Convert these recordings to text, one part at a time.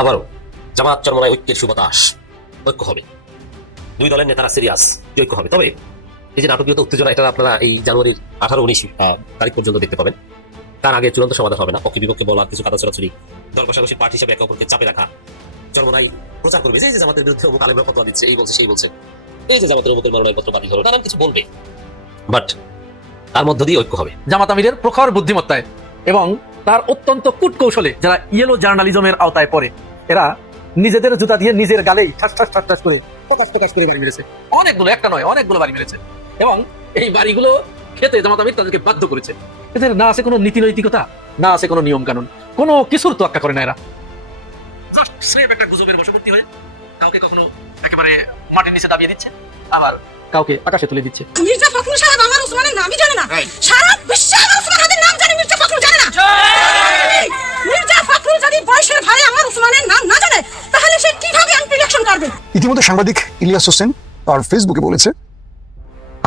আবারও জামাত চরমনাই ঐক্যের সুবাতাস, ঐক্য হবে। দুই দলের নেতারা সিরিয়াস, ঐক্য হবে। তবে এই যে নাটকীয়তা উত্তেজনা, এটা আপনারা এই জানুয়ারির 18-19 তারিখ পর্যন্ত দেখতে পাবেন। তার আগে চূড়ান্ত সমাধান হবে না। পক্ষে বিপক্ষে বলা, কিছু কাদা ছড়াছড়ি, দল কষাকষি, পার্টি হিসেবে একে অপরকে চাপে রাখা। চরমনাই প্রচার করবে যে জামাতের বিরুদ্ধে অমুক আলেমরা ফতোয়া দিচ্ছে, এই বলছে সেই বলছে, এই যে জামাতের অমুকের মনোনয়নপত্র বাতিল হলো, নানান কিছু বলবে, বাট তার মধ্য দিয়ে ঐক্য হবে। জামাত আমিরের প্রখর বুদ্ধিমত্তায় এবং তার অত্যন্ত কূটকৌশলে যারা ইয়েলো জার্নালিজমের আওতায় পড়ে, এরা নিজেদের জুতা দিয়ে নিজের গালেই ঠাস ঠাস ঠাস ঠাস করে প্রকাশ করে বাড়ি মেরেছে। অনেকগুলো, একটা নয়, অনেকগুলো বাড়ি মেরেছে এবং এই বাড়িগুলো খেতে জামাত আমির তাদেরকে বাধ্য করেছে। এদের না আছে কোনো নীতি নৈতিকতা, না আছে কোনো নিয়ম কানুন, কোনো কিছুর তোয়াক্কা করে না এরা। জাস্ট স্রেফ একটা গুজবের বশবর্তী হয়ে কাউকে কখনো একেবারে মাটির নিচে দাবিয়ে দিচ্ছে, আবার কাউকে আকাশে তুলে দিচ্ছে। মির্জা ফখরুল সাহেব আমার উসমানের নামই জানে না, সারা বিশ্বে আমার উসমানের নাম জানে, মির্জা ফখরুল জানে না। মির্জা ফখরুল যদি বয়সের ভারে আমার উসমানের নাম না জানে, তাহলে সে কিভাবে এমপি ইলেকশন করবে? ইতিমধ্যে সাংবাদিক ইলিয়াস হোসেন তার ফেসবুকে বলেছে,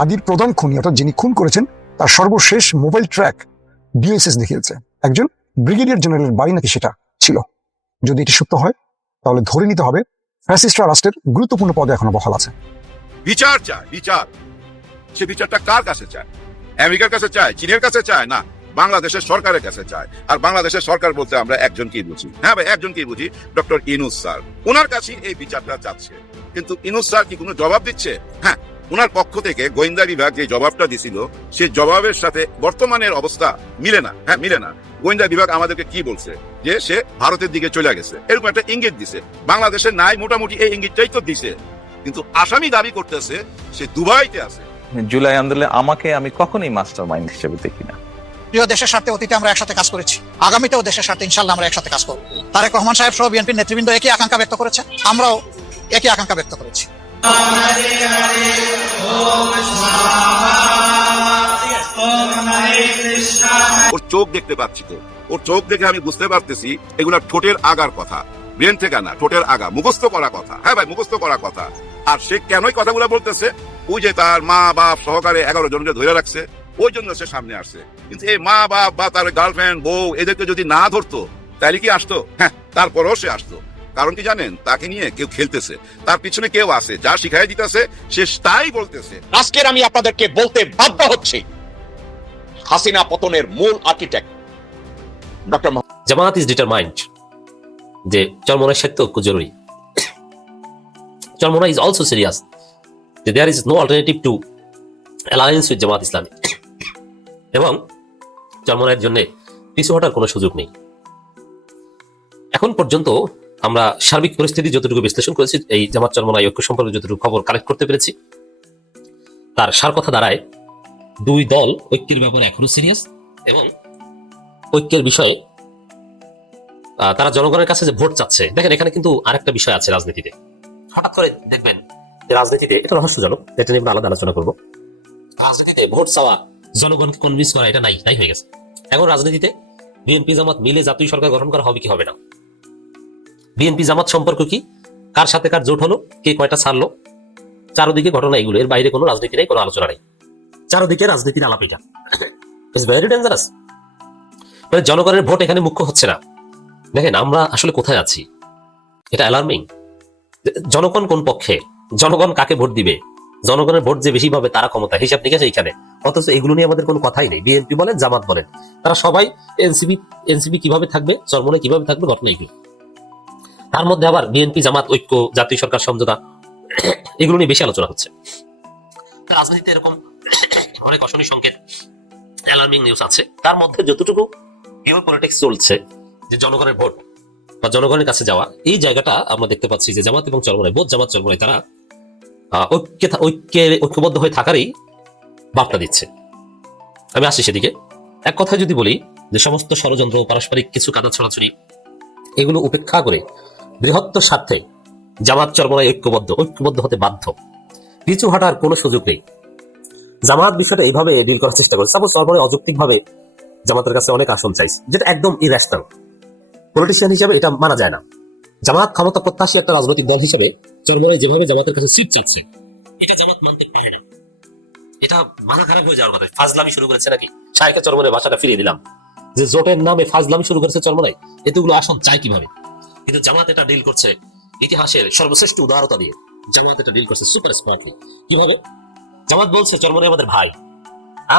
আদির প্রধান খুনি অর্থাৎ যিনি খুন করেছেন তার সর্বশেষ মোবাইল ট্র্যাক ডিএসএস দেখিয়েছে একজন ব্রিগেডিয়ার জেনারেলের বাড়ি নাকি সেটা ছিল। যদি এটি সত্য হয় তাহলে ধরে নিতে হবে ফ্যাসিস্টরা রাষ্ট্রের গুরুত্বপূর্ণ পদে এখনো বহাল আছে। বিচার চায়, বিচার। সে বিচারটা কার কাছে চায়? আমেরিকার কাছে চায়, চীনের কাছে চায়, না বাংলাদেশের সরকারের কাছে চায়। আর বাংলাদেশের সরকার বলতে আমরা একজনকেই বুঝি, হ্যাঁ ভাই, একজনকেই বুঝি, ডক্টর ইউনূস স্যার। ওনার কাছে এই বিচারটা যাচ্ছে, কিন্তু ইউনূস স্যার কি কোনো জবাব দিচ্ছে? হ্যাঁ, ওনার পক্ষ থেকে গোয়েন্দা বিভাগ যে জবাবটা দিছিল, সে জবাবের সাথে বর্তমানের অবস্থা মিলে না। হ্যাঁ, মিলে না। গোয়েন্দা বিভাগ আমাদেরকে কি বলছে? যে সে ভারতের দিকে চলে গেছে, এরকম একটা ইঙ্গিত দিছে। বাংলাদেশের নাই, মোটামুটি এই ইঙ্গিতটাই তো দিছে, কিন্তু আসামি দাবি করতেছে সে দুবাইতে আছে। জুলাই আন্দোলনে আমাকে আমি কখনোই মাস্টার মাইন্ড হিসেবে দেখি না। প্রিয় দেশের স্বার্থে অতীতে আমরা একসাথে কাজ করেছি, আগামীতেও দেশের স্বার্থে ইনশাল্লাহ আমরা একসাথে কাজ করব। তারেক রহমান সাহেব সহ বিএনপির নেতৃবৃন্দ একই আকাঙ্ক্ষা ব্যক্ত করেছে, আমরাও একই আকাঙ্ক্ষা ব্যক্ত করেছি। ওর চোখ দেখতে পাচ্ছি তো, ওর চোখ দেখে আমি বুঝতে পারতেছি এগুলা ঠোঁটের আগার কথা, ব্রেন থেকে না, ঠোঁটের আগা, মুখস্থ করা কথা। হ্যাঁ ভাই, মুখস্থ করা কথা। আর সে কেনই কথাগুলো বলতেছে? ওই যে তার মা বাপ সহকারে 11 জনকে ধরে রাখছে, ওই জন্য সে সামনে আসছে। কিন্তু এই মা বাপ বা তার গার্লফ্রেন্ড, বউ, এদেরকে যদি না ধরতো তাহলে কি আসতো? হ্যাঁ, তারপরেও সে আসতো। কারণ কি জানেন? তাকে নিয়ে কেউ খেলতেছে, তার পিছনে কেউ আছে যা শিখাই দিতেছে, সে তাই বলতেছে। আজকের আমি আপনাদেরকে বলতে বাধ্য হচ্ছি, হাসিনা পতনের মূল architect doctor Jamaat is determined যে চরমনাই সাহিত্য ঐক্য জরুরি। চরমনাই ইজ অলসো সিরিয়াস যে there is no alternative to alliance with Jamaat Islami, এবং চরমনাইয়ের জন্য পিছু হটার কোনো সুযোগ নেই। এখন পর্যন্ত আমরা সার্বিক পরিস্থিতি যতটুকু বিশ্লেষণ করেছি, এই জামাত চরমনাই ঐক্য সম্পর্কে যতটুকু খবর কালেক্ট করতে পেরেছি, তার সার কথা দাঁড়ায় দুই দল ঐক্যের ব্যাপারে এখনো সিরিয়াস, এবং ঐক্যের বিষয়ে তারা জনগণের কাছে যে ভোট চাচ্ছে। দেখেন, এখানে কিন্তু আরেকটা বিষয় আছে রাজনীতিতে। হঠাৎ করে দেখবেন যে রাজনীতিতে, এটা রহস্যজনক, এটা নিয়ে আমরা আলাদা আলোচনা করবো। রাজনীতিতে ভোট চাওয়া, জনগণকে কনভিন্স করা, এটা নাই হয়ে গেছে। এখন রাজনীতিতে বিএনপি জামাত মিলে জাতীয় সরকার গঠন করা হবে কি হবে না, বিএনপি জামাত সম্পর্ক কি, কার সাথে কার জোট হলো, কে কয়টা ছাড়লো, চারদিকে ঘটনা এগুলো, এর বাইরে কোনো রাজনীতি নেই, কোনো আলোচনা নেই। চারদিকে রাজনীতির আলাপ, এটা ভেরি ডেঞ্জারাস। জনগণের ভোট এখানে মুখ্য হচ্ছে না। দেখেন আমরা আসলে কোথায় আছি, এটা অ্যালার্মিং। জনগণ কোন পক্ষে, জনগণ কাকে ভোট দিবে, জনগণের ভোট যে বেশি পাবে তারা ক্ষমতা, হিসাব নিকাশ এইখানে। অথচ এগুলো নিয়ে আমাদের কোনো কথাই নেই। বিএনপি বলেন, জামাত বলেন, তারা সবাই এনসিপি কিভাবে থাকবে, চরমনাই কিভাবে থাকবে, ঘটনা এগুলো। তার মধ্যে আবার বিএনপি জামাত ঐক্য, জাতীয় সরকার সমঝোতা, এগুলো নিয়ে বেশি আলোচনা হচ্ছে। রাজনীতিতে এরকম অনেক অশনি সংকেত, অ্যালার্মিং নিউজ আছে। তার মধ্যে যতটুকু জিও পলিটিক্স চলছে, যে জনগণের ভোট বা জনগণের কাছে যাওয়া, এই জায়গাটা আমরা দেখতে পাচ্ছি যে জামাত এবং চরমনাই, বোধ জামাত চরমনাই, তারা ঐক্যবদ্ধ হয়ে থাকারই বার্তা দিচ্ছে। আমি আসছি সেদিকে। এক কথায় যদি বলি যে সমস্ত ষড়যন্ত্র, পারস্পরিক কিছু কাদা ছড়াছড়ি, এগুলো উপেক্ষা করে বৃহত্তর স্বার্থে জামাত চরমনাই ঐক্যবদ্ধ হতে বাধ্য। পিছু হাঁটার কোনো সুযোগ নেই। জামাত বিষয়টা এইভাবে ডিল করার চেষ্টা করছে। সাপোজ চরমনাই অযৌক্তিকভাবে জামাতের কাছে অনেক আসন চাইছে, যেটা একদম ইরেশনাল। পলিটিশিয়ান হিসেবে এটা মানা যায় না। জামাত ক্ষমতা প্রত্যাশী একটা রাজনৈতিক দল হিসেবে চরমনাই যেভাবে জামাতের কাছে সিট চাচ্ছে, এটা জামাত মানতে পারে না। এটা মাথা খারাপ হয়ে যাওয়ার কথা। ফাজলামি শুরু করেছে নাকি, শায়েখে চরমনাই ভাষাটা ফিরিয়ে দিলাম, যে জোটের নামে ফাজলামি শুরু করেছে চরমনাই। এতগুলো আসন চাই কিভাবে? কিন্তু জামাত এটা ডিল করছে ইতিহাসের সর্বশ্রেষ্ঠ উদারতা দিয়ে। জামাত এটা ডিল করছে সুপার স্মার্টলি। কিভাবে? জামাত বলছে চরমনাই আমাদের ভাই,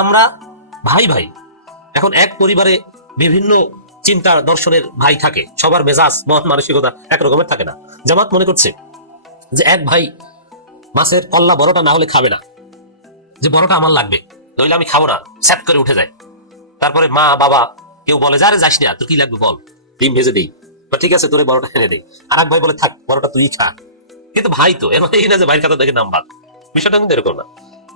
আমরা ভাই ভাই। এখন এক পরিবারে বিভিন্ন চিন্তা দর্শনের ভাই থাকে, সবার মেজাজ মন মানসিকতা একরকমের থাকে না। জামাত মনে করছে যে এক ভাই মাছের কল্লা বড়টা না হলে খাবে না, যে বড়টা আমার লাগবে, নইলে আমি খাবো না, স্যাপ করে উঠে যায়। তারপরে মা বাবা কেউ বলে যারে যাস না, তোর কি লাগবে বল, ডিম ভেজে দিই, বা ঠিক আছে তোরে বড়টা এনে দেই। আর এক ভাই বলে থাক বড়টা তুই খা, কিন্তু ভাই তো এর এই না যে ভাইয়ের কথা দেখে নাম বাদ। বিষয়টা কিন্তু এরকম না।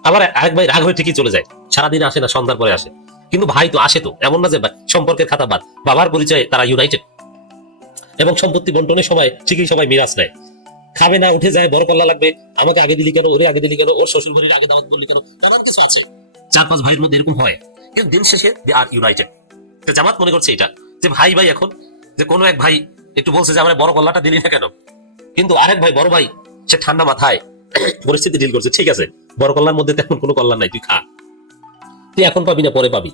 আবার আরেক ভাই রাগ হয়ে ঠিকই চলে যায়, সারাদিন আসে না, সন্ধ্যার পরে আসে, কিন্তু ভাই তো আসে। তো এমন না যে সম্পর্কের খাতা বাদ, বাবার পরিচয়ে তারা ইউনাইটেড। এবং সম্পত্তি বন্টনের সময় ঠিকই সবাই মিরাজ নেয়, খাবে না, উঠে যায়, বড় কল্লা লাগবে, আমাকে আগে দিলি কেন, ওরে আগে দিলি কেন, ওর শ্বশুর বাড়ির আগে দাওয়াত বললি কেন, তেমন কিছু আছে। 4-5 ভাইয়ের মধ্যে এরকম হয়, কিন্তু দিন শেষে দে আর ইউনাইটেড। জামাত মনে করছে এটা যে ভাই ভাই এখন, যে কোনো এক ভাই একটু বলছে যে আমার বড় কল্লাটা দিলি না কেন, কিন্তু আরেক ভাই বড় ভাই সে ঠান্ডা মাথায় পরিস্থিতি ডিল করছে, ঠিক আছে বড় কল্যাণ মধ্যে তেমন কোনো কল্যাণ নাই, তুই খা, তুই এখন পাবি না পরে পাবি।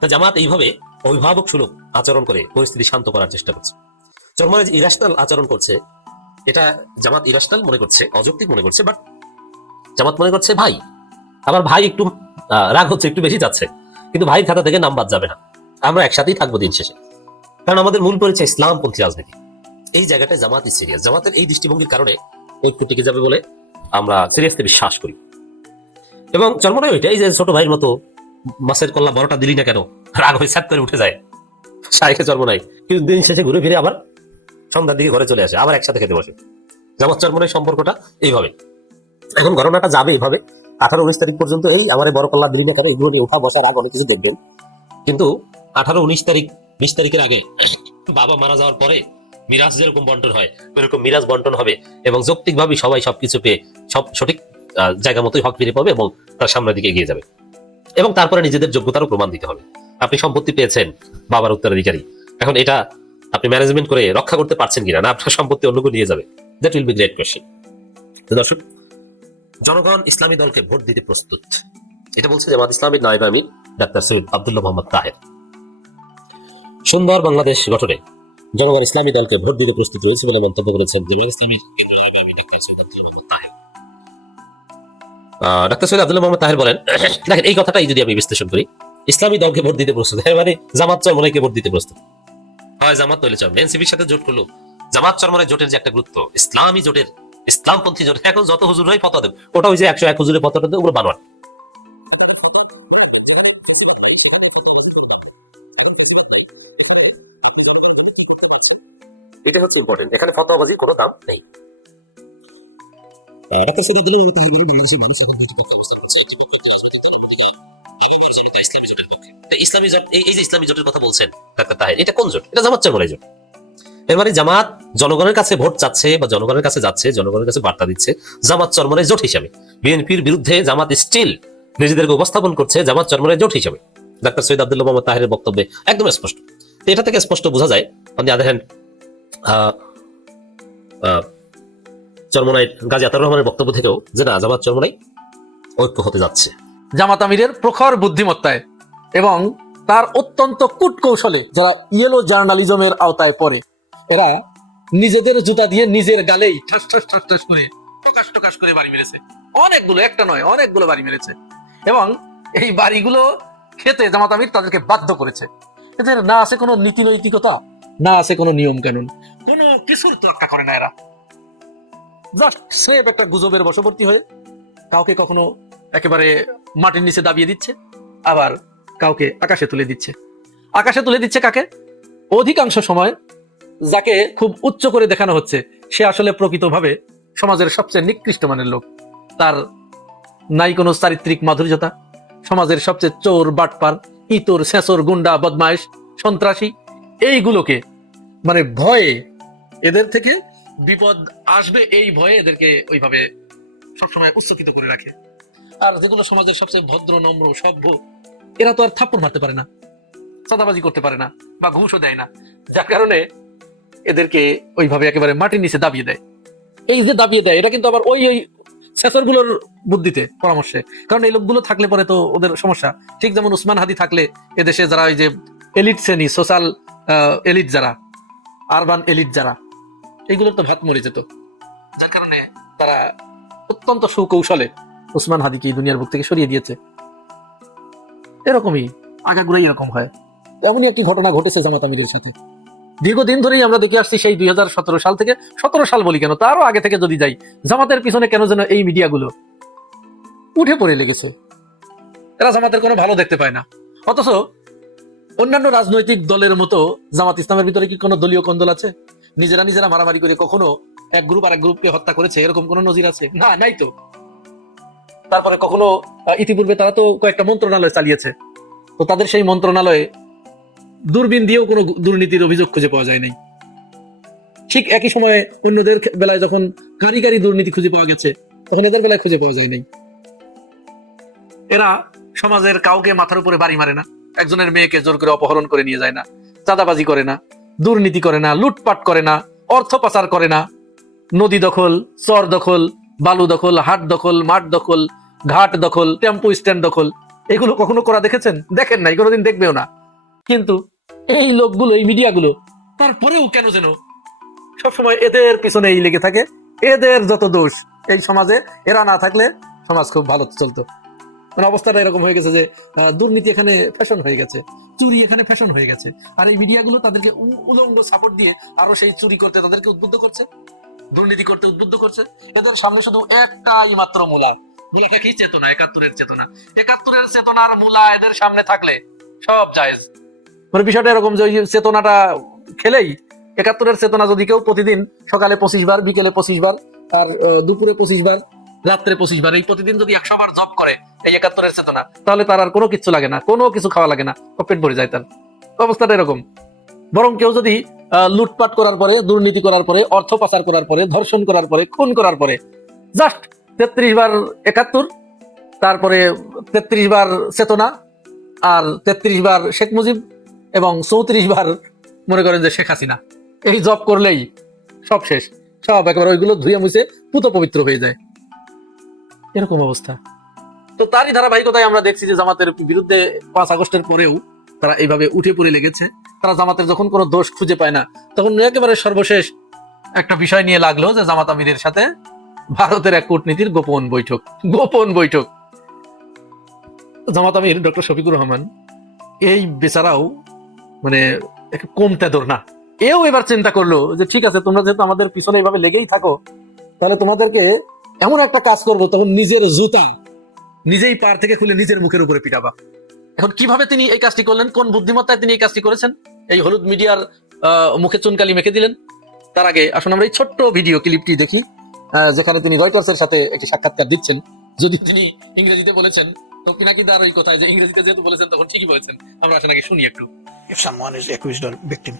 তা জামাত এইভাবে অভিভাবক সুলভ আচরণ করে পরিস্থিতি শান্ত করার চেষ্টা করছে। চরমনাই যে ইরাশনাল আচরণ করছে, এটা জামাত ইরাশনাল মনে করছে, অযৌক্তিক মনে করছে, বাট জামাত মনে করছে ভাই। আবার ভাই একটু রাগ হচ্ছে, একটু বেশি যাচ্ছে, কিন্তু ভাইয়ের খাতা থেকে নাম বাদ যাবে না, আমরা একসাথেই থাকবো দিন শেষে, কারণ আমাদের মূল পরিচয় ইসলামপন্থী রাজনীতি। এই জায়গাটায় জামাত সিরিয়াস, জামাতের এই দৃষ্টিভঙ্গির কারণে একটু টিকে যাবে বলে আমরা সিরিয়াসলি বিশ্বাস করি। এবং চরমনাই ওইটা, এই যে ছোট ভাইয়ের মতো মাছের কল্লা বড়টা দিলি না কেন, রাগ হয়ে স্যাপ করে উঠে যায় শাইখে চরমনাই, কিন্তু দিন শেষে ঘুরে ফিরে আবার সন্ধ্যার দিকে ঘরে চলে আসে, আবার একসাথে খেতে বসে। জামাত চরমনাই সম্পর্কটা এইভাবে। এখন ঘটনাটা যাবে এইভাবে 18-19 তারিখ পর্যন্ত, এই আমার বড় কল্লা দিলি না কেন, এগুলো নিয়ে উঠা বসার আগ অনেক কিছু দেখবেন। কিন্তু 18-19 তারিখ 20 তারিখের আগে বাবা মারা যাওয়ার পরে মিরাজ যেরকম বন্টন হয় ওইরকম মিরাজ বন্টন হবে, এবং যৌক্তিকভাবে সবাই সবকিছু পেয়ে সব সঠিক জায়গা মতোই হক ফিরে পাবে এবং তার সামনের দিকে এগিয়ে যাবে। এবং তারপরে নিজেদের যোগ্যতারও প্রমাণ দিতে হবে। আপনি সম্পত্তি পেয়েছেন, বাবার উত্তরাধিকারী, এখন এটা আপনি ম্যানেজমেন্ট করে রক্ষা করতে পারছেন কিনা, না আপনার সম্পত্তি অন্য কেউ নিয়ে যাবে, that will be great question. তো দর্শক, জনগণ ইসলামী দলকে ভোট দিতে প্রস্তুত, এটা বলছে জামাত ইসলামীর নায়েব আমির ডাক্তার সৈয়দ আব্দুল্লাহ মোহাম্মদ তাহের। সুন্দর বাংলাদেশ গঠনে জনগণ ইসলামী দলকে ভোট দিতে প্রস্তুত রয়েছে বলে মন্তব্য করেছেন জামাত ইসলামীর কেন্দ্রীয় নায়েব আমির ডাক্তার সৈয়দ আব্দুল্লাহ মোহাম্মদ তাহের। ডাক্তার সৈয়দ আব্দুল্লাহ মোহাম্মদ তাহের বলেন, দেখেন এই কথাটাই যদি আমি বিশ্লেষণ করি, ইসলামী দলকে ভোট দিতে প্রস্তুত, মানে জামাত চরমনাইকে ভোট দিতে প্রস্তুত হয়। জামাত তৈরি চরম এনসিপির সাথে জোট করলো, জামাত চরমনাই জোটের যে একটা গুরুত্ব, ইসলামী জোটের, ইসলামপন্থী জোট, এখন যত হুজুরাই ফতোয়া দেবে, ওটা ওই যে 101 হুজুরের ফতোয়াটা দেবে, ওগুলো বানোয়াট। এটা হচ্ছে ইম্পর্টেন্ট, এখানে ফতোয়াবাজির কোনো দাম নেই। ডাক্তার সৈয়দ আব্দুল্লাহ মোহাম্মদ তাহের ইসলামী জোট, এই যে ইসলামী জোটের কথা বলছেন ডাক্তার তাহের, এটা কোন জোট? এটা জামাত চরমনাই জোট। এর মানে জামাত জনগণের কাছে ভোট চাচ্ছে বা জনগণের কাছে যাচ্ছে, জনগণের কাছে বার্তা দিচ্ছে জামাত চরমনাই জোট হিসাবে। বিএনপির বিরুদ্ধে জামাত স্টিল নিজেদেরকে উপস্থাপন করছে জামাত চরমনাই জোট হিসাবে। ডাক্তার সৈয়দ আব্দুল্লাহ মোহাম্মদ তাহেরের বক্তব্যে একদম স্পষ্ট। এটা থেকে স্পষ্ট বোঝা যায় on the other hand Charmonai Gazi Ataur রহমানের বক্তব্য থেকেও যে না, জামাত চরমনাই ঐক্য হতে যাচ্ছে। জামাত আমিরের প্রখর বুদ্ধিমত্তায় এবং তার অত্যন্ত কূটকৌশলে যারা ইয়েলো জার্নালিজমের আওতায় পড়ে, এরা নিজেদের জুতা দিয়ে নিজের গালেই ঠাস ঠাস ঠাস ঠাস করে টকাশ করে বাড়ি মেরেছে। অনেকগুলো, একটা নয়, অনেকগুলো বাড়ি মেরেছে। এবং এই বাড়িগুলো খেতে জামাত আমির তাদেরকে বাধ্য করেছে। এদের না আছে কোনো নীতি নৈতিকতা, না আছে কোনো নিয়ম কানুন, কোনো কিছুর তোয়াক্কা করে না এরা। জাস্ট সেফ একটা গুজবের বশবর্তী হয়ে কাউকে কখনো একেবারে মাটির নিচে দাবিয়ে দিচ্ছে, আবার কাউকে আকাশে তুলে দিচ্ছে। আকাশে তুলে দিচ্ছে কাকে? অধিকাংশ সময় যাকে খুব উচ্চ করে দেখানো হচ্ছে সে আসলে প্রকৃতভাবে সমাজের সবচেয়ে নিকৃষ্ট মানের লোক। তার নাই কোনো চারিত্রিক মাধুর্যতা, সমাজের সবচেয়ে চোর, বাটপার, ইতর, ছেঁচর, গুন্ডা, বদমাইশ, সন্ত্রাসী, এইগুলোকে মানে ভয়ে, এদের থেকে বিপদ আসবে এই ভয়ে এদেরকে ওইভাবে সবসময় উচ্চকিত করে রাখে। আর যেগুলো সমাজের সবচেয়ে ভদ্র, নম্র, সভ্য, এরা তো আর থাপ্পড় মারতে পারে না, চাঁদাবাজি করতে পারে না, বা ঘুষও দেয় না, যার কারণে এদেরকে ওইভাবে একেবারে মাটির নিচে দাবিয়ে দেয়। এই যে দাবিয়ে দেয়, এটা কিন্তু আবার ওই সেসরগুলোর বুদ্ধিতে, পরামর্শে। কারণ এই লোকগুলো থাকলে পরে তো ওদের সমস্যা। ঠিক যেমন উসমান হাদি থাকলে এদেশে যারা ওই যে এলিট শ্রেণী, সোশ্যাল এলিট যারা, আরবান এলিট যারা, এইগুলোর তো ভাত মরে যেত। যার কারণে তারা অত্যন্ত সুকৌশলে ওসমান হাদিকে এই দুনিয়ার বুক থেকে সরিয়ে দিয়েছে। এরকমই আগাগুড়াই এরকম হয়। এমনই একটি ঘটনা ঘটেছে জামাত আমিরের সাথে। দীর্ঘদিন ধরেই আমরা দেখে আসছি, সেই 2017 সাল থেকে, 17 সাল বলি কেন, তারও আগে থেকে যদি যাই, জামাতের পিছনে কেন যেন এই মিডিয়াগুলো উঠে পড়ে লেগেছে। এরা জামাতের কোনো ভালো দেখতে পায় না। অথচ অন্যান্য রাজনৈতিক দলের মতো জামাত ইসলামের ভিতরে কি কোনো দলীয় কন্দল আছে? নিজেরা মারামারি করে কখনো এক গ্রুপ আর এক গ্রুপকে হত্যা করেছে এরকম কোন নজির আছে? না, নাই তো। তারপরে কখনো ইতিপূর্বে তারা তো কয়েকটা মন্ত্রণালয় চালিয়েছে, তো তাদের সেই মন্ত্রণালয়ে দূরবীন দিয়েও কোনো দুর্নীতির অভিযোগ খুঁজে পাওয়া যায় নাই। ঠিক একই সময়ে অন্যদের বেলায় যখন কারিগরি দুর্নীতি খুঁজে পাওয়া গেছে, তখন এদের বেলায় খুঁজে পাওয়া যায় নাই। এরা সমাজের কাউকে মাথার উপরে বাড়ি মারে না, একজনের মেয়েকে জোর করে অপহরণ করে নিয়ে যায় না, চাঁদাবাজি করে না, দুর্নীতি করে না, লুটপাট করে না, অর্থ পাচার করে না, নদী দখল, চর দখল, বালু দখল, হাট দখল, মাঠ দখল, ঘাট দখল, টেম্পো স্ট্যান্ড দখল, এগুলো কখনো করা দেখেছেন? দেখেন নাই, কোনোদিন দেখবেও না। কিন্তু এই লোকগুলো, এই মিডিয়াগুলো, তারপরেও কেন যেন সবসময় এদের পিছনেই লেগে থাকে। এদের যত দোষ এই সমাজে, এরা না থাকলে সমাজ খুব ভালো চলতো। মানে অবস্থাটা এরকম হয়ে গেছে যে দুর্নীতি এখানে ফ্যাশন হয়ে গেছে, চুরি এখানে ফ্যাশন হয়ে গেছে, আর এই মিডিয়াগুলো তাদেরকে উলঙ্গ সাপোর্ট দিয়ে আরো সেই চুরি করতে তাদেরকে উদ্বুদ্ধ করছে, দুর্নীতি করতে উদ্বুদ্ধ করছে। এদের সামনে শুধু একটাই মাত্র মূলাটা কি? চেতনা, 71-এর চেতনা। 71-এর চেতনার মূলা এদের সামনে থাকলে সব জায়েজ। মানে বিষয়টা এরকম যে ওই চেতনাটা খেলেই, 71-এর চেতনা যদি কেউ প্রতিদিন সকালে 25 বার, বিকেলে 25 বার, আর দুপুরে 25 বার, রাত্রে 25 বার, এই প্রতিদিন যদি 100 বার জপ করে এই 71-এর চেতনা, তাহলে তার আর কোনো কিছু লাগে না, কোনো কিছু খাওয়া লাগে না, পেট ভরে যায় তার। অবস্থাটা এরকম। বরং কেউ যদি লুটপাট করার পরে, দুর্নীতি করার পরে, অর্থ পাচার করার পরে, ধর্ষণ করার পরে, খুন করার পরে জাস্ট 33 বার 71, তারপরে 33 বার চেতনা, আর 33 বার শেখ মুজিব, এবং 34 বার মনে করেন যে শেখ হাসিনা, এই জব করলেই সব শেষ, সব একেবারে ওইগুলো ধুয়ে মুছে পুত পবিত্র হয়ে যায়। এরকম অবস্থা। তো তারই ধারাবাহিকতায় আমরা দেখছি যে জামাতের বিরুদ্ধে 5 আগস্টের পরেও তারা এইভাবে উঠে পড়ে লেগেছে। তারা জামাতের যখন কোনো দোষ খুঁজে পায় না, তখন একেবারে সর্বশেষ একটা বিষয় নিয়ে লাগলো যে জামাত আমিরের সাথে ভারতের এক কূটনীতির গোপন বৈঠক। জামাত আমির ডক্টর শফিকুর রহমান, এই বেচারাও মানে কম তেদর না। এও এবার চিন্তা করলো যে ঠিক আছে, তোমরা যেহেতু আমাদের পিছনে এইভাবে লেগেই থাকো, তাহলে তোমাদেরকে এমন একটা কাজ করবো, তখন নিজের জুতা নিজেই পার থেকে খুলে নিজের মুখের উপরে পিটাবা। এখন কিভাবে তিনি এই কাজটি করলেন, কোন বুদ্ধিমত্তায় তিনি এই কাজটি করেছেন, এই হলুদ মিডিয়ার মুখে চুনকালি মেখে দিলেন। তার আগে আসুন আমরা এই ছোট্ট ভিডিও ক্লিপটি দেখি, যেখানে তিনি রয়টার্সের সাথে একটি সাক্ষাৎকার দিচ্ছেন। যদি তিনি ইংরেজিতে বলেছেন, তো পিনাকি দার ওই কথায় যে ইংরেজিতে যেহেতু বলেছেন তখন ঠিকই বলেছেন। আমরা আসলে শুনি একটু। If someone is accused or victim,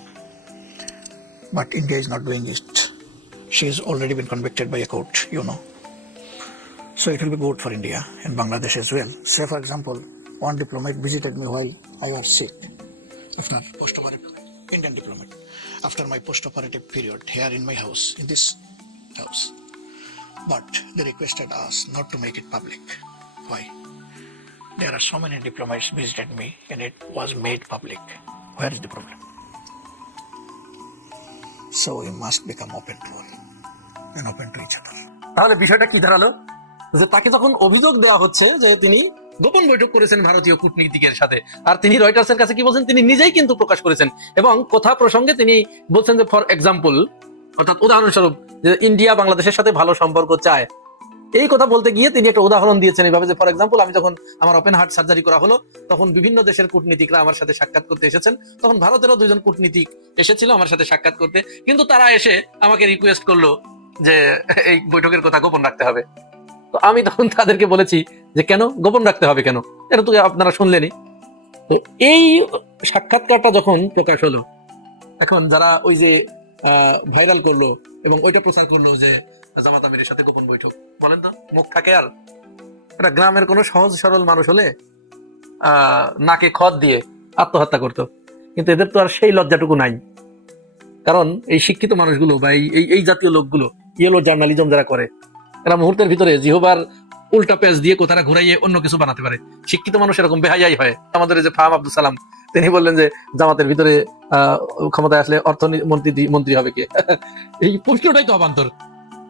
but India is not doing it, she has already been convicted by a court, you know. So it will be good for India and Bangladesh as well. Say, for example, one diplomat visited me while I was sick after post-operative, Indian diplomat, after my post-operative period here in my house, in this house. But they requested us not to make it public. Why? There are so many diplomats visited me and it was made public. Where is the problem? So we must become open to all and open to each other. তাহলে বিষয়টা কি দাঁড়ালো, যে তাকে যখন অভিযোগ দেওয়া হচ্ছে যে তিনি গোপন বৈঠক করেছেন ভারতীয় কূটনীতিকের সাথে, আর তিনি রয়টার্সের কাছে কি বলছেন, তিনি নিজেই কিন্তু প্রকাশ করেছেন, এবং কথা প্রসঙ্গে তিনি বলছেন যে ফর এক্সাম্পল, অর্থাৎ উদাহরণস্বরূপ, যে ইন্ডিয়া বাংলাদেশের সাথে ভালো সম্পর্ক চায়। এই কথা বলতে গিয়ে তিনি একটা উদাহরণ দিয়েছেন এইভাবে যে ফর এক্সাম্পল, আমি যখন আমার ওপেন হার্ট সার্জারি করা হলো, তখন বিভিন্ন দেশের কূটনীতিকরা আমার সাথে সাক্ষাৎ করতে এসেছেন। তখন ভারতেরও 2জন কূটনীতিক এসেছিল আমার সাথে সাক্ষাৎ করতে, কিন্তু তারা এসে আমাকে রিকোয়েস্ট করলো যে এই বৈঠকের কথা গোপন রাখতে হবে। তো আমি তখন তাদেরকে বলেছি যে কেন গোপন রাখতে হবে, কেন, এটা তো আপনারা শুনলেনই। তো এই সাক্ষাৎকারটা যখন প্রকাশ হলো, এখন যারা ওই যে ভাইরাল করলো এবং ওইটা প্রচার করলো যে জামাত আমিরের সাথে গোপন বৈঠক, বলেন তো মুখ থাকে আর? এটা গ্রামের কোনো সহজ সরল মানুষ হলে নাকে খত দিয়ে আত্মহত্যা করতো, কিন্তু এদের তো আর সেই লজ্জাটুকু নাই। কারণ এই শিক্ষিত মানুষগুলো বা এই জাতীয় লোকগুলো, ইয়েলো জার্নালিজম যারা করে, এরা মুহূর্তের ভিতরে জিহবার উল্টা পেঁচ দিয়ে কোথাটা ঘুরাইয়ে অন্য কিছু বানাতে পারে। শিক্ষিত মানুষ এরকম বেহাইয়াই হয়। আমাদের এই যে ফাহাম আব্দুল সালাম, তিনি বললেন যে জামাতের ভিতরে ক্ষমতায় আসলে মন্ত্রী হবে কে? এই প্রশ্নটাই তো অবান্তর।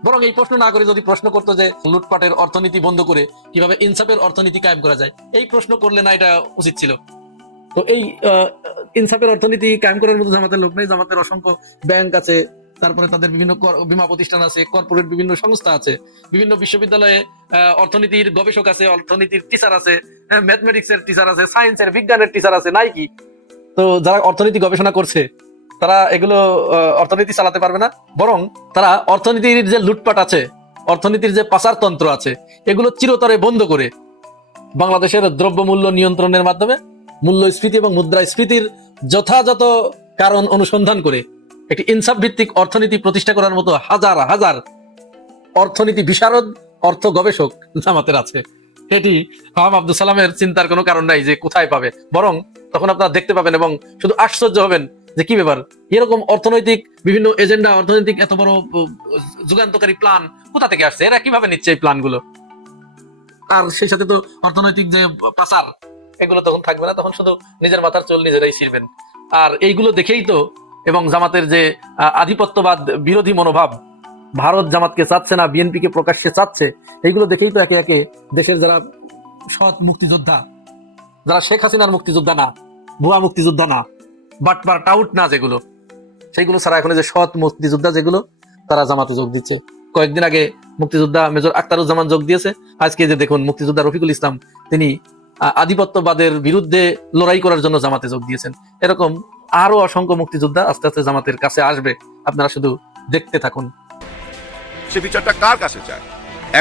বরং এই প্রশ্ন না করে যদি প্রশ্ন করতো যে লুটপাটের অর্থনীতি বন্ধ করে কিভাবে ইনসাফের অর্থনীতি কায়েম করা যায়, এই প্রশ্ন করলে না এটা উচিত ছিল। তো এই ইনসাফের অর্থনীতি কায়েম করার মতো জামাতের লোক নেই। জামাতের অসংখ্য ব্যাংক আছে, তারপরে তাদের বিভিন্ন বীমা প্রতিষ্ঠান আছে, কর্পোরেট বিভিন্ন সংস্থা আছে, বিভিন্ন বিশ্ববিদ্যালয়ে অর্থনীতির গবেষক আছে, অর্থনীতির টিচার আছে, ম্যাথমেটিক্স এর টিচার আছে, সায়েন্সের বিজ্ঞানের টিচার আছে, নাই কি? তো যারা অর্থনীতি গবেষণা করছে তারা এগুলো অর্থনীতি চালাতে পারবে না, বরং তারা অর্থনীতির যে লুটপাট আছে, অর্থনীতির যে পাচারতন্ত্র আছে, এগুলো চিরতরে বন্ধ করে বাংলাদেশের দ্রব্যমূল্য নিয়ন্ত্রণের মাধ্যমে মূল্যস্ফীতি এবং মুদ্রাস্ফীতির যথাযথ কারণ অনুসন্ধান করে একটি ইনসাফ ভিত্তিক অর্থনীতি প্রতিষ্ঠা করার মতো হাজার হাজার অর্থনীতি বিশারদ, অর্থ গবেষক জামাতের আছে। এটি ফাহাম আব্দুল সালামের চিন্তার কোনো কারণ নাই যে কোথায় পাবে, বরং তখন আপনারা দেখতে পাবেন এবং শুধু আশ্চর্য হবেন যে কি ব্যাপার, এরকম অর্থনৈতিক বিভিন্ন এজেন্ডা, অর্থনৈতিক এত বড় যুগান্তকারী প্ল্যান কোথা থেকে আসছে, এরা কিভাবে নিচ্ছে এই প্ল্যানগুলো? আর সেই সাথে তো অর্থনৈতিক যে পাচার, এগুলো তখন থাকবে না, তখন শুধু নিজের মাথার চুল নিজেরাই ছিঁড়বেন। আর এইগুলো দেখেই তো, এবং জামাতের যে আধিপত্যবাদ বিরোধী মনোভাব, ভারত জামাতকে চাচ্ছে না, বিএনপিকে প্রকাশ্যে চাচ্ছে, এইগুলো দেখেই তো একে একে দেশের যারা সৎ মুক্তিযোদ্ধা, যারা শেখ হাসিনার মুক্তিযোদ্ধা না, ভুয়া মুক্তিযোদ্ধা না, বাটপার টাউট না যেগুলো, সেইগুলো ছাড়া এখন যে সৎ মুক্তিযোদ্ধা যেগুলো, তারা জামাতে যোগ দিচ্ছে। কয়েকদিন আগে মুক্তিযোদ্ধা মেজর আখতারুজ্জামান যোগ দিয়েছে, আজকে যে দেখুন মুক্তিযোদ্ধা রফিকুল ইসলাম, তিনি আধিপত্যবাদের বিরুদ্ধে লড়াই করার জন্য জামাতে যোগ দিয়েছেন। এরকম আরো অসংখ্য মুক্তিযোদ্ধা আস্তে আস্তে জামাতের কাছে আসবে, আপনারা শুধু দেখতে থাকুন। সে বিচারটা কার কাছে চায়?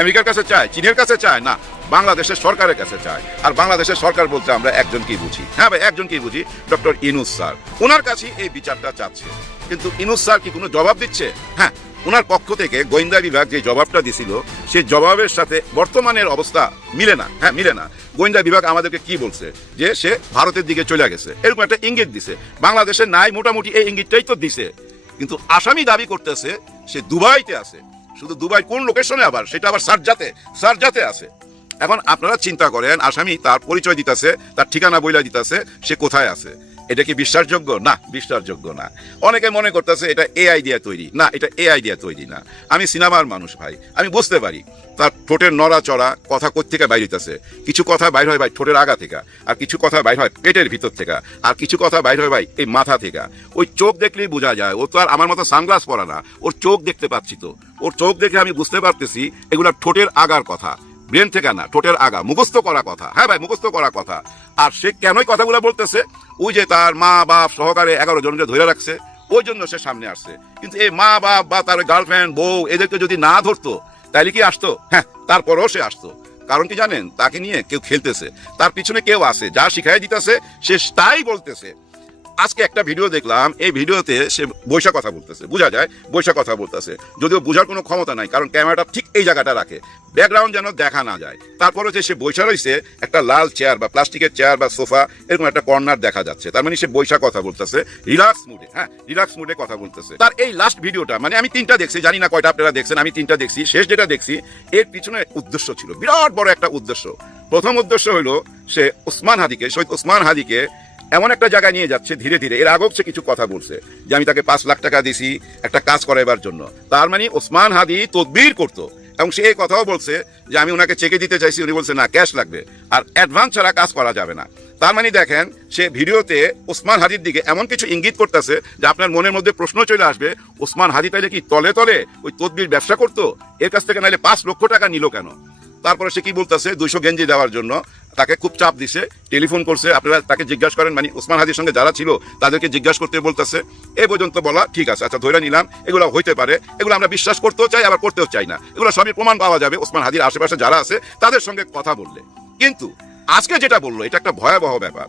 আমেরিকার কাছে চায়, চীনের কাছে চায়, না বাংলাদেশের সরকারের কাছে চায়। আর বাংলাদেশের সরকার বলতে আমরা একজনকেই বুঝি, হ্যাঁ ভাই একজনকেই বুঝি, ডক্টর ইউনূস স্যার। ওনার কাছে এই বিচারটা চাচ্ছে, কিন্তু ইউনূস স্যার কি কোনো জবাব দিচ্ছে? হ্যাঁ, ওনার পক্ষ থেকে গোয়েন্দা বিভাগ যে জবাবটা দিছিল, সেই জবাবের সাথে বর্তমানের অবস্থা মিলে না। হ্যাঁ, মিলে না। গোয়েন্দা বিভাগ আমাদেরকে কি বলছে, যে সে ভারতের দিকে চলে গেছে, এরকম একটা ইঙ্গিত দিছে। বাংলাদেশে নাই, মোটামুটি এই ইঙ্গিতটাই তো দিছে, কিন্তু আসামি দাবি করতেছে সে দুবাইতে আছে। শুধু দুবাই কোন লোকেশনে, আবার সেটা আবার সারজাতে আছে। এখন আপনারা চিন্তা করেন, আসামি তার পরিচয় দিতেছে, তার ঠিকানা বইলা দিতেছে, সে কোথায় আছে। এটা কি বিশ্বাসযোগ্য? না, বিশ্বাসযোগ্য না। অনেকে মনে করতেছে এটা এআই দিয়ে তৈরি, না এটা এআই দিয়ে তৈরি না। আমি সিনেমার মানুষ ভাই, আমি বুঝতে পারি তার ঠোঁটের নড়াচড়া, কথা কোত্থেকে বাইর হইতেছে। কিছু কথা বাইর হয় ভাই ঠোঁটের আগা থেকে, আর কিছু কথা বাইর হয় পেটের ভিতর থেকে, আর কিছু কথা বাইর হয় ভাই এই মাথা থেকে। ওই চোখ দেখলেই বোঝা যায়। ও তো আর আমার মতো সানগ্লাস পরা না, ওর চোখ দেখতে পাচ্ছি, তো ওর চোখ দেখে আমি বুঝতে পারতেছি এগুলা ঠোঁটের আগার কথা, ব্রেন থেকে না, ঠোঁটের আগা, মুখস্থ করা কথা। হ্যাঁ ভাই, মুখস্থ করা কথা। আর সে কেনই কথাগুলো বলতেছে, ওই যে তার মা বাপ সহকারে 11 জনকে ধরে রাখছে, ওই জন্য সে সামনে আসছে। কিন্তু এই মা বাপ বা তার গার্লফ্রেন্ড, বউ, এদেরকে যদি না ধরতো তাইলে কি আসতো? হ্যাঁ, তারপরও সে আসতো। কারণ কি জানেন, তাকে নিয়ে কেউ খেলতেছে, তার পিছনে কেউ আছে, যা শিখাই দিতেছে সে তাই বলতেছে। আজকে একটা ভিডিও দেখলাম, এই ভিডিওতে সে বৈশা কথা বলতেছে, বোঝা যায় বৈশা কথা বলতেছে, যদিও বোঝার কোনো ক্ষমতা নাই, কারণ ক্যামেরাটা ঠিক এই জায়গাটা রাখে, ব্যাকগ্রাউন্ড যেন দেখা না যায়। তারপরে যে সে বৈশা রয়েছে, একটা লাল চেয়ার বা প্লাস্টিকের চেয়ার বা সোফা, এরকম একটা কর্নার দেখা যাচ্ছে, তার মানে সে বৈশা কথা বলতেছে রিল্যাক্স মুডে। হ্যাঁ, রিল্যাক্স মুডে কথা বলতেছে। তার এই লাস্ট ভিডিওটা, মানে আমি 3টা দেখছি, জানি না কয়টা আপনারা দেখছেন, আমি 3টা দেখছি। শেষ যেটা দেখছি, এর পিছনে উদ্দেশ্য ছিল, বিরাট বড় একটা উদ্দেশ্য। প্রথম উদ্দেশ্য হলো সে শহীদ ওসমান হাদিকে এমন একটা জায়গায় নিয়ে যাচ্ছে ধীরে ধীরে। এর আগেও সে কিছু কথা বলছে যে আমি তাকে 5 লাখ টাকা দিছি একটা কাজ করাইবার জন্য। তার মানে ওসমান হাদি তদবির করতো, এবং সে এই কথাও বলছে যে আমি ওনাকে চেকে দিতে চাইছি, উনি বলছে না, ক্যাশ লাগবে, আর অ্যাডভান্স ছাড়া কাজ করা যাবে না। তার মানে দেখেন, সে ভিডিওতে ওসমান হাদির দিকে এমন কিছু ইঙ্গিত করতেছে যে আপনার মনের মধ্যে প্রশ্ন চলে আসবে, ওসমান হাদি তাইলে কি তলে তলে ওই তদবির ব্যবসা করতো? এর কাছ থেকে নাইলে 5 লক্ষ টাকা নিল কেন? তারপরে সে কি বলতেছে, 200 গেঞ্জি দেওয়ার জন্য তাকে খুব চাপ দিছে, টেলিফোন করছে। আপনারা তাকে জিজ্ঞাসা করেন, মানে ওসমান হাদির সঙ্গে যারা ছিল তাদেরকে জিজ্ঞাসা করতে বলতেছে। এ পর্যন্ত বলা ঠিক আছে, আচ্ছা ধরে নিলাম, এগুলো হইতে পারে, এগুলো আমরা বিশ্বাস করতেও চাই আবার করতেও চাই না, এগুলো সবই প্রমাণ পাওয়া যাবে ওসমান হাদির আশেপাশে যারা আছে তাদের সঙ্গে কথা বললে। কিন্তু আজকে যেটা বললো, এটা একটা ভয়াবহ ব্যাপার,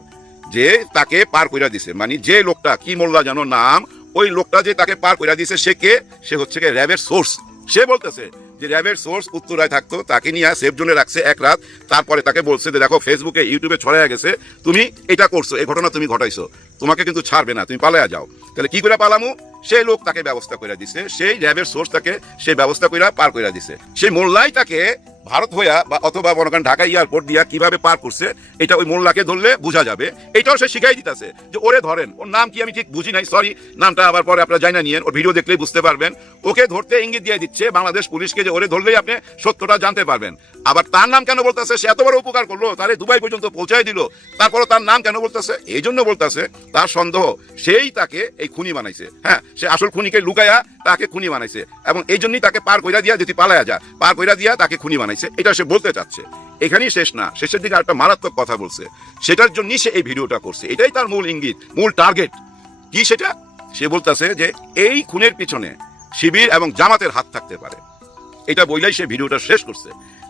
যে তাকে পার কইরা দিছে, মানে যে লোকটা, কি মোল্লা জানো নাম, ওই লোকটা যে তাকে পার কইরা দিছে, সে কে? সে হচ্ছে কি র্যাবের সোর্স। সে বলতেছে যে র্যাবের সোর্স উত্তরায় থাকতো, তাকে নিয়ে সেফ জোনে রাখছে 1 রাত। তারপরে তাকে বলছে যে দেখো, ফেসবুকে ইউটিউবে ছড়াইয়া গেছে, তুমি এটা করছো, এই ঘটনা তুমি ঘটাইছো, তোমাকে কিন্তু ছাড়বে না, তুমি পালাইয়া যাও। তাহলে কি করে পালামু? সেই লোক তাকে ব্যবস্থা করে দিছে, সেই র্যাবের সোর্স তাকে সেই ব্যবস্থা করে পার করে দিছে। সেই মোল্লাই তাকে ভারত হইয়া বা অথবা মনে করেন ঢাকা এয়ারপোর্ট দিয়া কিভাবে পার করছে এটা ওই মোল্লাকে ধরলে বোঝা যাবে। এটাও সে শিখাই দিতেছে যে ওরে ধরেন, ওর নাম কি আমি ঠিক বুঝি নাই, সরি, নামটা আবার পরে আপনারা জানা নিয়েন, ওর ভিডিও দেখলেই বুঝতে পারবেন। ওকে ধরতে ইঙ্গিত দিয়ে দিচ্ছে বাংলাদেশ পুলিশকে যে ওরে ধরলেই আপনি সত্যটা জানতে পারবেন। আবার তার নাম কেন বলতেছে, সে এত বড় উপকার করলো, তারে দুবাই পর্যন্ত পৌঁছাই দিল, তারপরও তার নাম কেন বলতেছে? এই জন্য বলতেছে তার সন্দেহ সেই তাকে এই খুনি বানাইছে। হ্যাঁ, সে আসল খুনিকে লুকায়া তাকে খুনি বানাইছে এবং এই জন্যই তাকে পার কইরা দিয়া যদি পালায়া যা, পার কইরা দিয়া তাকে খুনি বানাইছে, এটা সে বলতে চাচ্ছে। এখানেই শেষ না, শেষের দিকে একটা মারাত্মক কথা বলছে, সেটার জন্যই সে এই ভিডিওটা করছে। এটাই তার মূল ইঙ্গিত, মূল টার্গেট কি সেটা সে বলতেছে যে এই খুনের পিছনে শিবির এবং জামাতের হাত থাকতে পারে। এটা বইলাই সে ভিডিওটা শেষ করছে,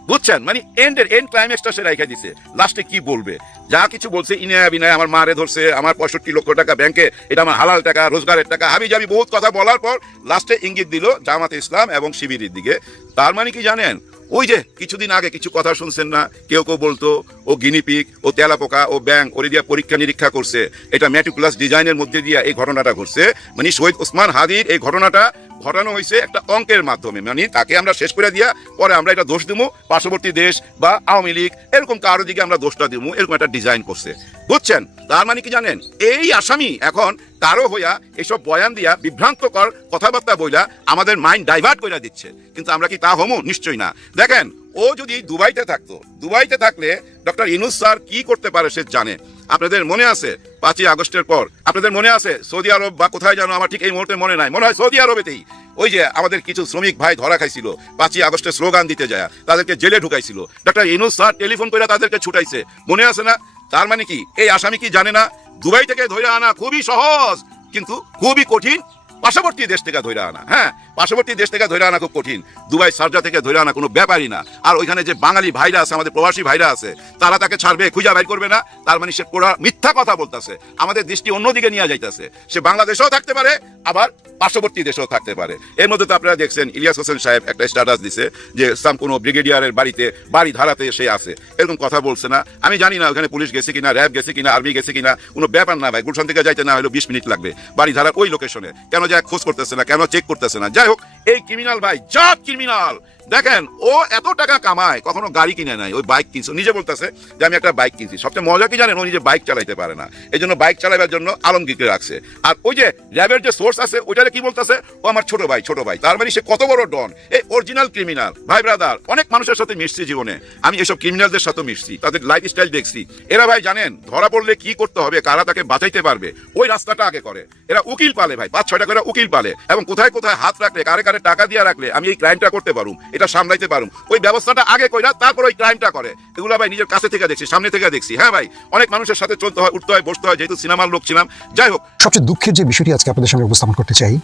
বুঝছেন? মানে এন্ড ক্লাইম্যাক্সটা সে রেখে দিছে। লাস্টে কি বলবে, যা কিছু বলছে ইনায়া বিনায়, আমার মারে ধরছে, আমার 65 লক্ষ টাকা ব্যাংকে, এটা আমার হালাল টাকা, রোজগারের টাকা, হাবি জাবি বহুত কথা বলার পর লাস্টে ইঙ্গিত দিল জামাতে ইসলাম এবং শিবিরের দিকে। তার মানে কি জানেন, ওই যে কিছুদিন আগে কিছু কথা শুনছেন না, কেউ কেউ বলতো ও গিনিপিক, ও তেলাপোকা, ও ব্যাং, ওরে দিয়া পরীক্ষা নিরীক্ষা করছে, এটা ম্যাটিকুলাস ডিজাইনের মধ্যে দিয়ে এই ঘটনাটা ঘটছে। মানে শহীদ ওসমান হাদির এই ঘটনাটা ঘটানো হয়েছে একটা অঙ্কের মাধ্যমে, মানে তাকে আমরা শেষ করে দিয়া পরে আমরা এটা দোষ দিব পার্শ্ববর্তী দেশ বা আওয়ামী লীগ, এরকম কারো দিকে আমরা দোষটা দিব, এরকম একটা ডিজাইন করছে, বুঝছেন? তার মানে কি জানেন, এই আসামি এখন তারও হইয়া এইসব বয়ান দিয়া বিভ্রান্তকর কথাবার্তা বইলা আমাদের মাইন্ড ডাইভার্ট করে দিচ্ছে। কিন্তু আমরা কি তা হমু? নিশ্চয়ই না। দেখেন, ও যদি দুবাইতে থাকতো, দুবাইতে থাকলে ডক্টর ইউনূস স্যার কি করতে পারে সে জানে। আপনাদের মনে আছে 5ই আগস্টের পর, আপনাদের মনে আছে সৌদি আরব বা কোথায় জানো, আমার ঠিক এই মুহূর্তে মনে নাই, মনে হয় সৌদি আরবেতেই ওই যে আমাদের কিছু শ্রমিক ভাই ধরা খাইছিল 5ই আগস্টের স্লোগান দিতে যায়, তাদেরকে জেলে ঢুকাইছিল, ডক্টর ইউনূস স্যার টেলিফোন করে তাদেরকে ছুটাইছে, মনে আছে না? তার মানে কি এই আসামি কি জানে না দুবাই থেকে ধরে আনা খুবই সহজ কিন্তু খুবই কঠিন পার্শ্ববর্তী দেশ থেকে ধরে আনা? হ্যাঁ, পার্শ্ববর্তী দেশ থেকে ধরে আনা খুব কঠিন, দুবাই সার্জা থেকে ধরে আনা কোনো ব্যাপারই না। আর ওইখানে যে বাঙালি ভাইরা আছে, আমাদের প্রবাসী ভাইরা আছে, তারা তাকে ছাড়বে, খুঁজা বাইর করবে না। তার মানে সে পুরা মিথ্যা কথা বলতেছে, আমাদের দৃষ্টি অন্যদিকে নিয়ে যাইতেছে। সে বাংলাদেশেও থাকতে পারে, আবার পার্শ্ববর্তী দেশেও থাকতে পারে। এর মধ্যে তো আপনারা দেখছেন ইলিয়াস হোসেন সাহেব একটা স্ট্যাটাস দিছে যে সাম কোনো ব্রিগেডিয়ারের বাড়িতে বাড়ি ধারাতে সে আছে, এরকম কথা বলছে না? আমি জানি না ওখানে পুলিশ গেছে কিনা, র্যাব গেছে কিনা, আর্মি গেছে কিনা, কোনো ব্যাপার না ভাই। গুলশান থেকে যাইতে না হলো 20 মিনিট লাগবে বাড়ি ধারার ওই লোকেশনে, কেন যায় খোঁজ করতেছে না, কেন চেক করতেছে না? যাই হোক, এই ক্রিমিনাল ভাই জাত ক্রিমিনাল। দেখেন, ও এত টাকা কামায়, কখনো গাড়ি কিনে নাই, ওই বাইক কিনছে, নিজে বলতেছে যে আমি একটা বাইক কিনছি। সবচেয়ে মজা কি জানেন, ও নিজে বাইক চালাইতে পারে না, এই জন্য বাইক চালাবার জন্য আলমগীরকে রাখছে। আর ওই যে র্যাবের যে সোর্স আছে ওইটারে কি বলতেছে, ও আমার ছোট ভাই, ছোট ভাই। তার মানে সে কত বড় ডন, এই অরিজিনাল ক্রিমিনাল। ভাই ব্রাদার, অনেক মানুষের সাথে মিশছি জীবনে, আমি এসব ক্রিমিনালদের সাথে মিশছি, তাদের লাইফস্টাইল দেখছি। এরা ভাই জানেন ধরা পড়লে কি করতে হবে, কারা তাকে বাঁচাইতে পারবে, ওই রাস্তাটা আগে করে। এরা উকিল পালে ভাই, 5-6টা করে উকিল পালে, এবং কোথায় কোথায় হাত রাখলে, কারে কারে টাকা দিয়ে রাখলে আমি এই ক্রাইমটা করতে পারুম, এটা সামলাইতে পারুম, ওই ব্যবস্থাটা আগে কইরা তারপর ওই ক্রাইমটা করে। এগুলো ভাই নিজের কাছে থেকে দেখছি, সামনে থেকে দেখছি। হ্যাঁ ভাই, অনেক মানুষের সাথে চলতে হয়, উঠতে হয়, বসতে হয়, যেহেতু সিনেমার লোক ছিলাম। যাই হোক, সবচেয়ে দুঃখের যে বিষয়টি আজকে আপনাদের সামনে উপস্থাপন করতে চাই,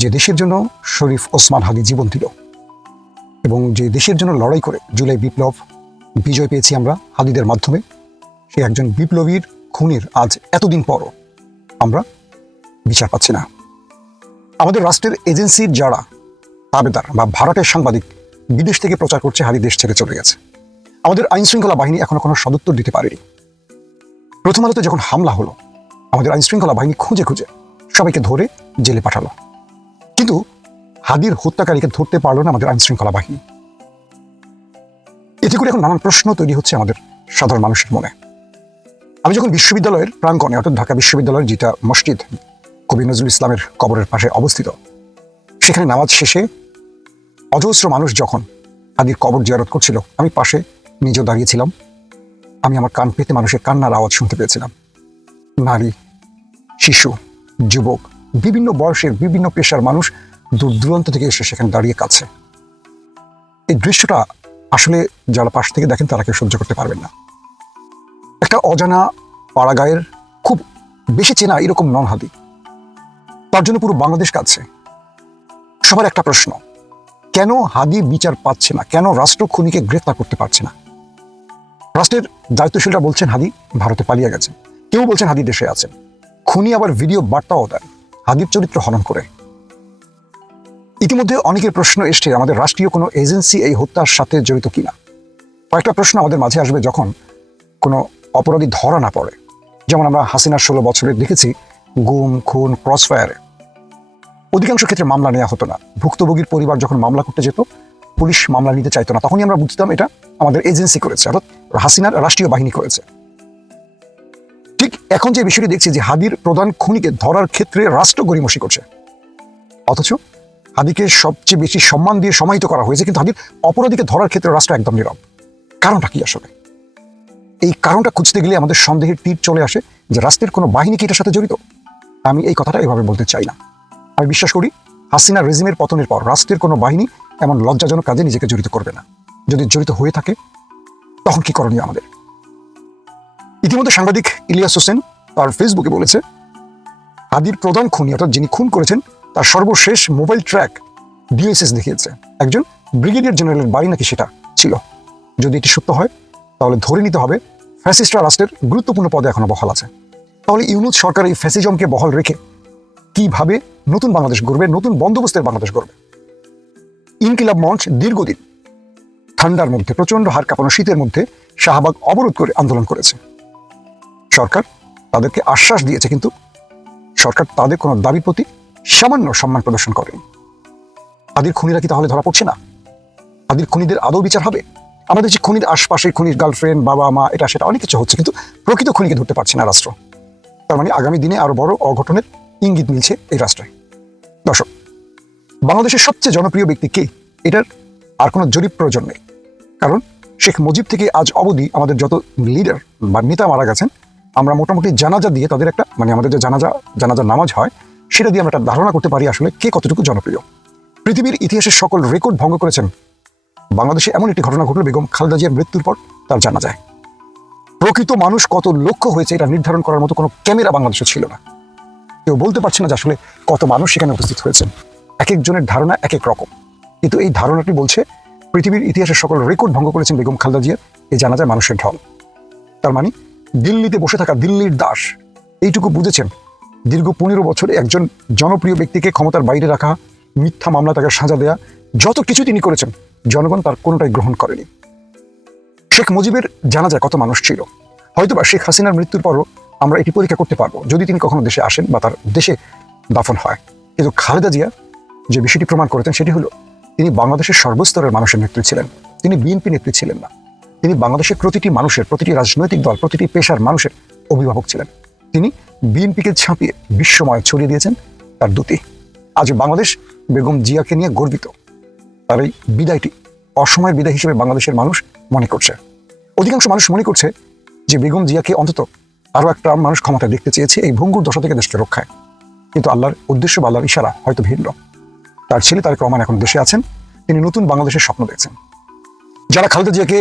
যে দেশের জন্য শরীফ ওসমান হাদি জীবন দিল এবং যে দেশের জন্য লড়াই করে জুলাই বিপ্লব বিজয় পেয়েছি আমরা হাদিদের মাধ্যমে, সে একজন বিপ্লবীর খুনির আজ এতদিন পরও আমরা বিচার পাচ্ছি না। আমাদের রাষ্ট্রের এজেন্সির যারা তাবেদার বা ভারতের সাংবাদিক বিদেশ থেকে প্রচার করছে হাদি দেশ ছেড়ে চলে গেছে। আমাদের আইন শৃঙ্খলা বাহিনী এখনো কোনো সদুত্তর দিতে পারেনি। প্রথম আলোতে যখন হামলা হলো, আমাদের আইন শৃঙ্খলা বাহিনী খুঁজে খুঁজে সবাইকে ধরে জেলে পাঠালো, কিন্তু হাদির হত্যাকারীকে ধরতে পারলো না আমাদের আইন শৃঙ্খলা বাহিনী। এতে করে এখন নানান প্রশ্ন তৈরি হচ্ছে আমাদের সাধারণ মানুষের মনে। আমি যখন বিশ্ববিদ্যালয়ের প্রাঙ্গণে, অর্থাৎ ঢাকা বিশ্ববিদ্যালয়ের যেটা মসজিদ কবি নজরুল ইসলামের কবরের পাশে অবস্থিত, সেখানে নামাজ শেষে অজস্র মানুষ যখন হাদির কবর জিয়ারত করছিল, আমি পাশে নিজেও দাঁড়িয়েছিলাম। আমি আমার কান পেতে মানুষের কান্নার আওয়াজ শুনতে পেয়েছিলাম। নারী, শিশু, যুবক, বিভিন্ন বয়সের, বিভিন্ন পেশার মানুষ দূর দূরান্ত থেকে এসে সেখানে দাঁড়িয়ে কাছে। এই দৃশ্যটা আসলে যারা পাশ থেকে দেখেন তারা কেউ সহ্য করতে পারবেন না। একটা অজানা পাড়াগাঁয়ের খুব বেশি চেনা এরকম নন হাদি, তার জন্য পুরো বাংলাদেশ কাঁদছে। সবার একটা প্রশ্ন, কেন হাদি বিচার পাচ্ছে না, কেন রাষ্ট্র খুনিকে গ্রেফতার করতে পারছে না? রাষ্ট্রের দায়িত্বশীলরা বলছেন হাদি ভারতে পালিয়ে গেছেন, কেউ বলছেন হাদি দেশে আছেন। খুনি আবার ভিডিও বার্তাও দেন হাদির চরিত্র হনন করে। ইতিমধ্যে অনেকের প্রশ্ন এসছে আমাদের রাষ্ট্রীয় কোনো এজেন্সি এই হত্যার সাথে জড়িত কিনা। কয়েকটা প্রশ্ন আমাদের মাঝে আসবে যখন কোনো অপরাধী ধরা না পড়ে। যেমন আমরা হাসিনার 16 বছরে দেখেছি গুম, খুন, ক্রসফায়ারে অধিকাংশ ক্ষেত্রে মামলা নেওয়া হতো না। ভুক্তভোগীর পরিবার যখন মামলা করতে যেত, পুলিশ মামলা নিতে চাইতো না, তখনই আমরা বুঝতাম এটা আমাদের এজেন্সি করেছে, অর্থাৎ হাসিনার রাষ্ট্রীয় বাহিনী করেছে। ঠিক এখন যে বিষয়টি দেখছি যে হাদির প্রধান খুনিকে ধরার ক্ষেত্রে রাষ্ট্র গড়িমসি করছে, অথচ হাদিকে সবচেয়ে বেশি সম্মান দিয়ে সমাহিত করা হয়েছে, কিন্তু হাদির অপরাধীকে ধরার ক্ষেত্রে রাষ্ট্র একদম নীরব। কারণটা কি আসলে? এই কারণটা খুঁজতে গেলে আমাদের সন্দেহের তীর চলে আসে যে রাষ্ট্রের কোনো বাহিনী কি এটার সাথে জড়িত। আমি এই কথাটা এভাবে বলতে চাই না। আমি বিশ্বাস করি হাসিনা রেজিমের পতনের পর রাষ্ট্রের কোনো বাহিনী এমন লজ্জাজনক কাজে নিজেকে জড়িত করবে না। যদি জড়িত হয়ে থাকে তখন কি করণীয় আমাদের? ইতিমধ্যে সাংবাদিক ইলিয়াস হোসেন তার ফেসবুকে বলেছে, হাদির প্রধান খুনি অর্থাৎ যিনি খুন করেছেন তার সর্বশেষ মোবাইল ট্র্যাক ডিএসএস দেখিয়েছে। একজন ব্রিগেডিয়ার জেনারেলের বাড়ি নাকি সেটা ছিল। যদি এটি সত্য হয় তাহলে ধরে নিতে হবে ফ্যাসিস্টরা রাষ্ট্রের গুরুত্বপূর্ণ পদে এখনো বহাল আছে। তাহলে ইউনূস সরকার এই ফ্যাসিজমকে বহাল রেখে কিভাবে নতুন বাংলাদেশ গড়বে, নতুন বন্দোবস্তের বাংলাদেশ গড়বে? ইনকিলাব মঞ্চ দীর্ঘদিন ঠান্ডার মধ্যে, প্রচন্ড হাড় কাঁপানো শীতের মধ্যে শাহবাগ অবরোধ করে আন্দোলন করেছে। সরকার তাদেরকে আশ্বাস দিয়েছে, কিন্তু সরকার তাদের কোনো দাবির প্রতি সামান্য সম্মান প্রদর্শন করেনি। হাদির খুনিরা কি তাহলে ধরা পড়ছে না? হাদির খুনিদের আদৌ বিচার হবে? আমাদের যে খুনির আশপাশে খুনির গার্লফ্রেন্ড, বাবা মা, এটা সেটা অনেক কিছু হচ্ছে, কিন্তু প্রকৃত খুনিকে ধরতে পারছে না রাষ্ট্র। তার মানে আগামী দিনে আরো বড় অঘটনের ইঙ্গিত মিলছে এই রাষ্ট্রে। দর্শক, বাংলাদেশের সবচেয়ে জনপ্রিয় ব্যক্তি কে? এটার আর কোনো জরিপ প্রয়োজন নেই, কারণ শেখ মুজিব থেকে আজ অবধি আমাদের যত লিডার বা নেতা মারা গেছেন, আমরা মোটামুটি জানাজা দিয়ে তাদের একটা আমাদের যে জানাজা নামাজ হয় সেটা দিয়ে আমরা একটা ধারণা করতে পারি আসলে কে কতটুকু জনপ্রিয়। পৃথিবীর ইতিহাসের সকল রেকর্ড ভঙ্গ করেছেন বাংলাদেশে এমন একটি ঘটনা ঘটল বেগম খালেদা জিয়ার মৃত্যুর পর তার জানাজায়। প্রকৃত মানুষ কত লক্ষ হয়েছে এটা নির্ধারণ করার মতো কোনো ক্যামেরা বাংলাদেশে ছিল না। কেউ বলতে পারছে না যে আসলে কত মানুষ সেখানে উপস্থিত হয়েছেন। এক একজনের ধারণা এক এক রকম, কিন্তু এই ধারণাটি বলছে পৃথিবীর ইতিহাসের সকল রেকর্ড ভঙ্গ করেছেন বেগম খালেদা জিয়ার এই জানাজায় মানুষের ঢল। তার মানে দিল্লিতে বসে থাকা দিল্লির দাস এইটুকু বুঝেছেন দীর্ঘ 15 বছরে একজন জনপ্রিয় ব্যক্তিকে ক্ষমতার বাইরে রাখা, মিথ্যা মামলা তাকে সাজা দেয়া, যত কিছু তিনি করেছেন জনগণ তার কোনোটাই গ্রহণ করেনি। শেখ মুজিবের জানাজায় কত মানুষ ছিল, হয়তোবা শেখ হাসিনার মৃত্যুর পরও আমরা এটি পরীক্ষা করতে পারবো যদি তিনি কখনো দেশে আসেন বা তার দেশে দাফন হয়। কিন্তু খালেদা জিয়া যে বিষয়টি প্রমাণ করেছেন সেটি হলো তিনি বাংলাদেশের সর্বস্তরের মানুষের নেত্রী ছিলেন। তিনি বিএনপি নেত্রী ছিলেন না, তিনি বাংলাদেশের প্রতিটি মানুষের, প্রতিটি রাজনৈতিক দল, প্রতিটি পেশার মানুষের অভিভাবক ছিলেন। তিনি বিএনপিকে ছাপিয়ে বিশ্বময় ছড়িয়ে দিয়েছেন তার দ্যুতি। আজ বাংলাদেশ বেগম জিয়াকে নিয়ে গর্বিত। তার এই বিদায়টি অসময়ের বিদায় হিসেবে বাংলাদেশের মানুষ মনে করছে। অধিকাংশ মানুষ মনে করছে যে বেগম জিয়াকে অন্তত আরো একটা মানুষ ক্ষমতায় দেখতে চেয়েছে এই ভঙ্গুর দশা থেকে দেশকে রক্ষায়, কিন্তু আল্লাহর উদ্দেশ্য বা আল্লাহর ইশারা হয়তো ভিন্ন। তার ছেলে তারেক রহমান এখন দেশে আছেন, তিনি নতুন বাংলাদেশের স্বপ্ন দেখছেন। যারা খালেদা জিয়াকে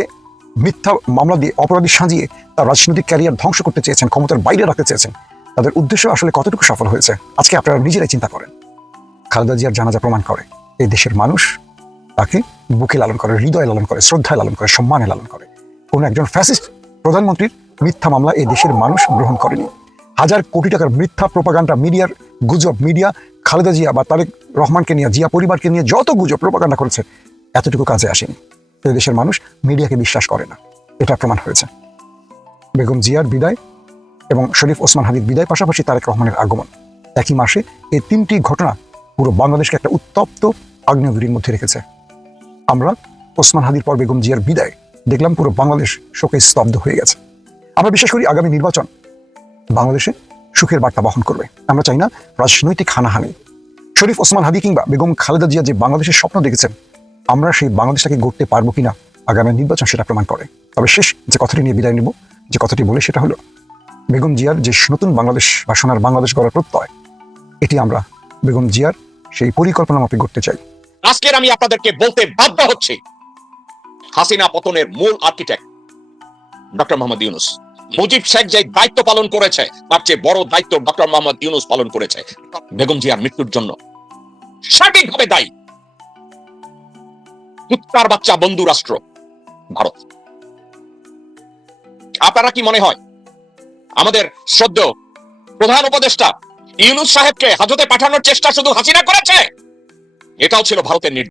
মিথ্যা মামলা দিয়ে অপরাধী সাজিয়ে তার রাজনৈতিক ক্যারিয়ার ধ্বংস করতে চেয়েছেন, ক্ষমতার বাইরে রাখতে চেয়েছেন, তাদের উদ্দেশ্য আসলে কতটুকু সফল হয়েছে আজকে আপনারা নিজেরাই চিন্তা করেন। খালেদা জিয়ার জানাজা প্রমাণ করে এই দেশের মানুষ তাকে বুকে লালন করে, হৃদয়ে লালন করে, শ্রদ্ধায় লালন করে, সম্মানে লালন করে। কোন একজন ফ্যাসিস্ট প্রধানমন্ত্রীর মিথ্যা মামলা এই দেশের মানুষ গ্রহণ করেনি। হাজার কোটি টাকার মিথ্যা প্রোপাগান্ডা, মিডিয়ার গুজব, মিডিয়া খালেদা জিয়া বা তারেক রহমানকে নিয়ে, জিয়া পরিবারকে নিয়ে যত গুজব প্রোপাগান্ডা করেছে এতটুকু কাজে আসেনি। এই দেশের মানুষ মিডিয়াকে বিশ্বাস করে না, এটা প্রমাণ হয়েছে। বেগম জিয়ার বিদায় এবং শরীফ ওসমান হাদির বিদায়, পাশাপাশি তারেক রহমানের আগমন, একই মাসে এই তিনটি ঘটনা পুরো বাংলাদেশকে একটা উত্তপ্ত আগ্নেয়গিরির মধ্যে রেখেছে। আমরা ওসমান হাদির পর বেগম জিয়ার বিদায় দেখলাম পুরো বাংলাদেশ শোকে স্তব্ধ হয়ে গেছে। আমরা বিশ্বাস করি আগামী নির্বাচন বাংলাদেশে সুখের বার্তা বহন করবে। আমরা চাই না রাজনৈতিক হানাহানি। শরীফ ওসমান হাদি কিংবা বেগম খালেদা জিয়া যে বাংলাদেশের স্বপ্ন দেখেছেন, আমরা সেই বাংলাদেশটাকে গড়তে পারবো কিনা আগামী নির্বাচন সেটা প্রমাণ করে। তবে শেষ যে কথাটি নিয়ে বিদায় নেব, যে কথাটি বলে সেটা হলো বেগম জিয়ার যে নতুন বাংলাদেশ বা সোনার বাংলাদেশ গড়ার প্রত্যয়, এটি আমরা বেগম জিয়ার সেই পরিকল্পনা মাফিক করতে চাই। আজকের আমি আপনাদেরকে বলতে বাধ্য হচ্ছি, হাসিনা পতনের মূল আর্কিটেক্ট ডক্টর মোহাম্মদ ইউনূস। মুজিব শেখ যে দায়িত্ব পালন করেছে তার চেয়ে বড় দায়িত্ব ডক্টর মোহাম্মদ ইউনূস পালন করেছে বেগম জিয়ার মৃত্যুর জন্য। সঠিকভাবে দায়ী কুত্তার বাচ্চা বন্ধু রাষ্ট্র ভারত। আপনারা কি মনে হয় আমাদের শ্রদ্ধেয় প্রধান উপদেষ্টা ইউনূস সাহেবকে হাজতে পাঠানোর চেষ্টা শুধু হাসিনা করেছে? এটাও ছিল ভারতের নির্দেশ।